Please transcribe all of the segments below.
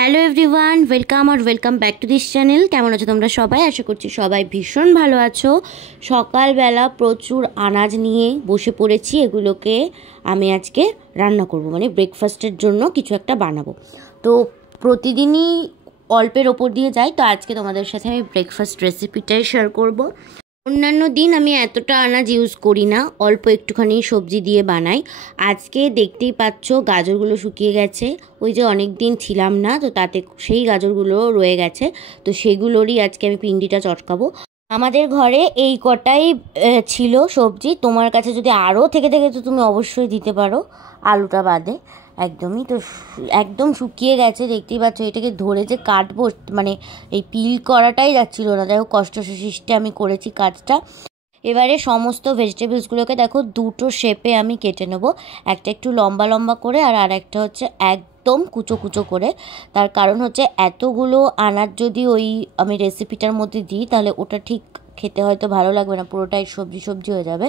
Hello everyone, welcome back to this channel. কেমন আছো তোমরা সবাই? আশা করছি সবাই ভীষণ ভালো আছো। সকালবেলা প্রচুর আনাজ নিয়ে বসে পড়েছি। এগুলোকে আমি আজকে রান্না করব, মানে ব্রেকফাস্টের জন্য কিছু একটা বানাবো। তো প্রতিদিনই অল্পের ওপর দিয়ে যাই, তো আজকে তোমাদের সাথে আমি ব্রেকফাস্ট রেসিপিটাই শেয়ার করব। অন্যান্য দিন আমি এতটা আনাজ ইউজ করি না, অল্প একটুখানি সবজি দিয়ে বানাই। আজকে দেখতেই পাচ্ছ গাজরগুলো শুকিয়ে গেছে, ওই যে অনেক দিন ছিলাম না, তো তাতে সেই গাজরগুলো রয়ে গেছে, তো সেগুলোরই আজকে আমি পিন্ডিটা চটকাবো। আমাদের ঘরে এই কটাই ছিল সবজি। তোমার কাছে যদি আরও থেকে তো তুমি অবশ্যই দিতে পারো, আলুটা বাদে। একদমই তো একদম শুকিয়ে গেছে, দেখতেই পাচ্ছ। এটাকে ধরে যে কাটবো, মানে এই পিল করাটাই যাচ্ছিল না। যাই হোক, কষ্ট সৃষ্টে আমি করেছি কাজটা। এবারে সমস্ত ভেজিটেবলসগুলোকে দেখো দুটো শেপে আমি কেটে নেব। একটা একটু লম্বা লম্বা করে, আর একটা হচ্ছে একদম কুচো কুচো করে। তার কারণ হচ্ছে এতগুলো আনাজ যদি ওই আমি রেসিপিটার মধ্যে দিই, তাহলে ওটা ঠিক খেতে হয়তো ভালো লাগবে না, পুরোটাই সবজি সবজি হয়ে যাবে।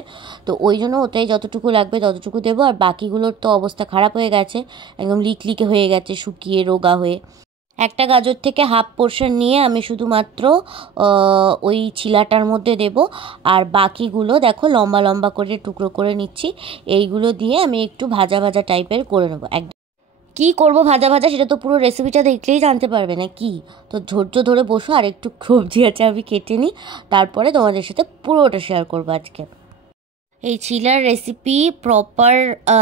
তো ওই জন্য ওটাই যতটুকু লাগবে ততটুকু দেবো। আর বাকিগুলোর তো অবস্থা খারাপ হয়ে গেছে, একদম লিকলিকে হয়ে গেছে, শুকিয়ে রোগা হয়ে। একটা গাজর থেকে হাফ পোর্শন নিয়ে আমি শুধুমাত্র ওই ছিলাটার মধ্যে দেব, আর বাকিগুলো দেখো লম্বা লম্বা করে টুকরো করে নিচ্ছি। এইগুলো দিয়ে আমি একটু ভাজা ভাজা টাইপের করে নেবো। একদম কী করবো ভাজা ভাজা, সেটা তো পুরো রেসিপিটা দেখলেই জানতে পারবে না কি। তো ধৈর্য ধরে বসো, আর একটু সবজি আছে আমি কেটে নিই, তারপরে তোমাদের সাথে পুরোটা শেয়ার করবো আজকে। এই চিলার রেসিপি প্রপার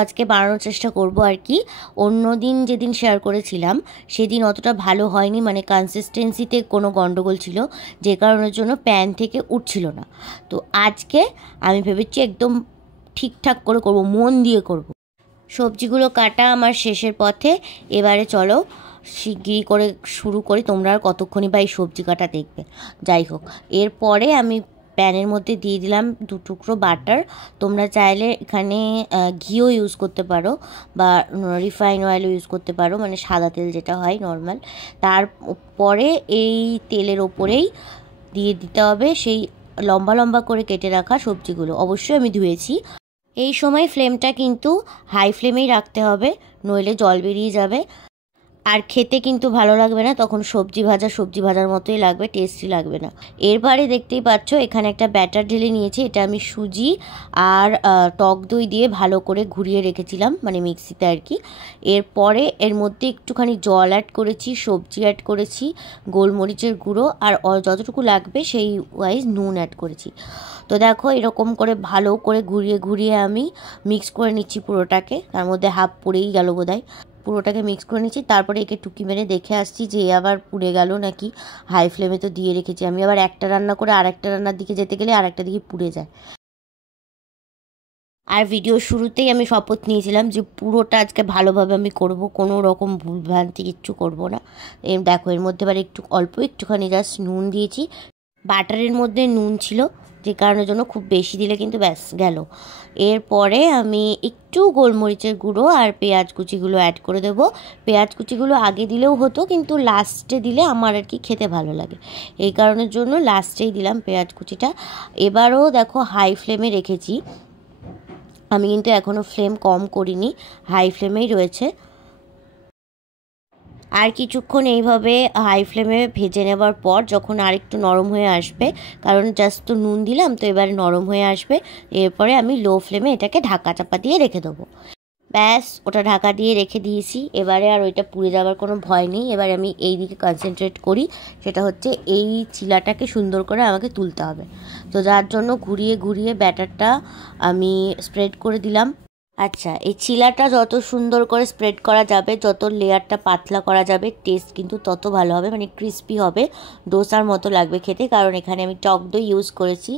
আজকে বানানোর চেষ্টা করব আর কি। অন্য দিন যেদিন শেয়ার করেছিলাম সেদিন অতটা ভালো হয়নি, মানে কনসিস্টেন্সিতে কোনো গন্ডগোল ছিল, যে কারণের জন্য প্যান থেকে উঠছিল না। তো আজকে আমি ভেবেছি একদম ঠিকঠাক করে করব, মন দিয়ে করব। সবজিগুলো কাটা আমার শেষের পথে। এবারে চলো শিগগিরি করে শুরু করি। তোমরা আর কতক্ষণই বা এই সবজি কাটা দেখবে। যাই হোক, এরপরে আমি প্যানের মধ্যে দিয়ে দিলাম 2 টুকরো বাটার। তোমরা চাইলে এখানে ঘিও ইউজ করতে পারো, বা রিফাইন অয়েলও ইউজ করতে পারো, মানে সাদা তেল যেটা হয় নর্মাল। তারপরে এই তেলের ওপরেই দিয়ে দিতে হবে সেই লম্বা লম্বা করে কেটে রাখা সবজিগুলো। অবশ্যই আমি ধুয়েছি। এই সময় ফ্লেমটা কিন্তু হাই ফ্লেমেই রাখতে হবে, নইলে জল বেরিয়ে যাবে, আর খেতে কিন্তু ভালো লাগবে না। তখন সবজি ভাজার মতোই লাগবে, টেস্টি লাগবে না। এরপরে দেখতেই পাচ্ছ এখানে একটা ব্যাটার ঢেলে নিয়েছি। এটা আমি সুজি আর টক দই দিয়ে ভালো করে ঘুরিয়ে রেখেছিলাম, মানে মিক্সিতে আর কি। এরপরে এর মধ্যে একটুখানি জল অ্যাড করেছি, সবজি অ্যাড করেছি, গোলমরিচের গুঁড়ো, আর যতটুকু লাগবে সেই ওয়াইজ নুন অ্যাড করেছি। তো দেখো এরকম করে ভালো করে ঘুরিয়ে ঘুরিয়ে আমি মিক্স করে নিচ্ছি পুরোটাকে। তার মধ্যে হাফ পুড়েই গেল বোধহয়। পুরোটাকে মিক্স করে নিচ্ছি, তারপরে একে টুকি মেরে দেখে আসছি যে আবার পুড়ে গেল নাকি। হাই ফ্লেমে তো দিয়ে রেখেছি আমি, আবার একটা রান্না করে আরেকটা রান্নার দিকে যেতে গেলে আরেকটা দিকে পুড়ে যায়। আর ভিডিওর শুরুতেই আমি শপথ নিয়েছিলাম যে পুরোটা আজকে ভালোভাবে আমি করব, কোনো রকম ভুলভ্রান্তি কিচ্ছু করব না। দেখো এর মধ্যে এবার অল্প একটুখানি জাস্ট নুন দিয়েছি। বাটারের মধ্যে নুন ছিল, যে কারণের জন্য খুব বেশি দিলে কিন্তু ব্যাস গেল। এরপরে আমি একটু গোলমরিচের গুঁড়ো আর পেঁয়াজ কুচিগুলো অ্যাড করে দেবো। পেঁয়াজ কুচিগুলো আগে দিলেও হতো, কিন্তু লাস্টে দিলে আমার আর কি খেতে ভালো লাগে, এই কারণের জন্য লাস্টেই দিলাম পেঁয়াজ কুচিটা। এবারও দেখো হাই ফ্লেমে রেখেছি আমি, কিন্তু এখনও ফ্লেম কম করিনি, হাই ফ্লেমেই রয়েছে। আর কিছুক্ষণ এইভাবে হাই ফ্লেমে ভেজে নেবার পর যখন আর একটু নরম হয়ে আসবে, কারণ জাস্ট তো নুন দিলাম, তো এবারে নরম হয়ে আসবে, এরপরে আমি লো ফ্লেমে এটাকে ঢাকা চাপা দিয়ে রেখে দেবো। ব্যাস, ওটা ঢাকা দিয়ে রেখে দিয়েছি। এবারে আর ওইটা পুড়ে যাওয়ার কোনো ভয় নেই। এবার আমি এই দিকে কনসেন্ট্রেট করি, সেটা হচ্ছে এই চিলাটাকে সুন্দর করে আমাকে তুলতে হবে। তো যার জন্য ঘুরিয়ে ঘুরিয়ে ব্যাটারটা আমি স্প্রেড করে দিলাম। আচ্ছা, এই চিলাটা যত সুন্দর করে স্প্রেড করা যাবে, যত লেয়ারটা পাতলা করা যাবে, টেস্ট কিন্তু তত ভালো হবে, মানে ক্রিস্পি হবে, ডোসার মতো লাগবে খেতে। কারণ এখানে আমি টক দই ইউজ করেছি,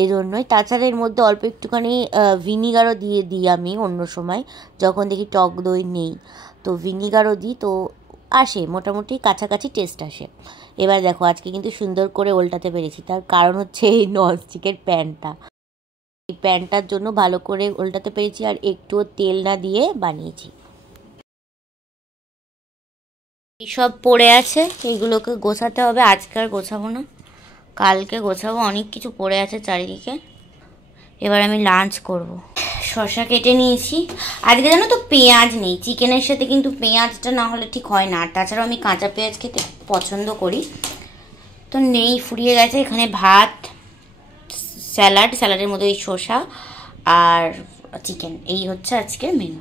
এই জন্যই। তাছাড়া এর মধ্যে অল্প একটুখানি ভিনিগারও দিয়ে দিই আমি অন্য সময়, যখন দেখি টক দই নেই, তো ভিনিগারও দিই, তো আসে মোটামুটি কাছাকাছি টেস্ট আসে। এবার দেখো আজকে কিন্তু সুন্দর করে উল্টাতে পেরেছি, তার কারণ হচ্ছে এই ননস্টিকের প্যানটা। এই প্যানটার জন্য ভালো করে উল্টাতে পেরেছি, আর একটুও তেল না দিয়ে বানিয়েছি। এইসব পড়ে আছে, এইগুলোকে গোছাতে হবে। আজকে আর গোছাবো না, কালকে গোছাবো। অনেক কিছু পড়ে আছে চারিদিকে। এবার আমি লাঞ্চ করব। শসা কেটে নিয়েছি। আজকে জানো তো পেঁয়াজ নেই, চিকেনের সাথে কিন্তু পেঁয়াজটা না হলে ঠিক হয় না। তাছাড়াও আমি কাঁচা পেঁয়াজ খেতে পছন্দ করি, তো নেই, ফুরিয়ে গেছে। এখানে ভাত, স্যালাডের মধ্যে এই শসা আর চিকেন, এই হচ্ছে আজকের মেনু।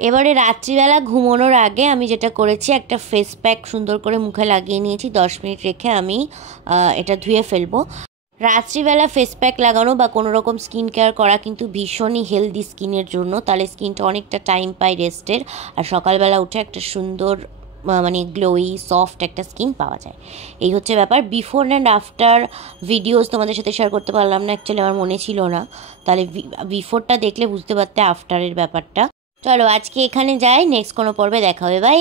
এবারে রাত্রিবেলা ঘুমানোর আগে আমি যেটা করেছি, একটা ফেস প্যাক সুন্দর করে মুখে লাগিয়ে নিয়েছি। 10 মিনিট রেখে আমি এটা ধুয়ে ফেলবো। রাত্রিবেলা ফেস প্যাক লাগানো বা কোনো রকম স্কিন কেয়ার করা কিন্তু ভীষণই হেলদি স্কিনের জন্য, তাহলে স্কিনটা অনেকটা টাইম পায় রেস্টের, আর সকালবেলা উঠে একটা সুন্দর মানে গ্লোয়ি সফট একটা স্কিন পাওয়া যায়। এই হচ্ছে ব্যাপার। বিফোর অ্যান্ড আফটার ভিডিওস তোমাদের সাথে শেয়ার করতে পারলাম না, অ্যাকচুয়ালি আমার মনে ছিল না, তাহলে বিফোরটা দেখলে বুঝতে পারতে আফটারের ব্যাপারটা। চলো আজকে এখানে যাই, নেক্সট কোনো পর্বে দেখা হবে, বাই।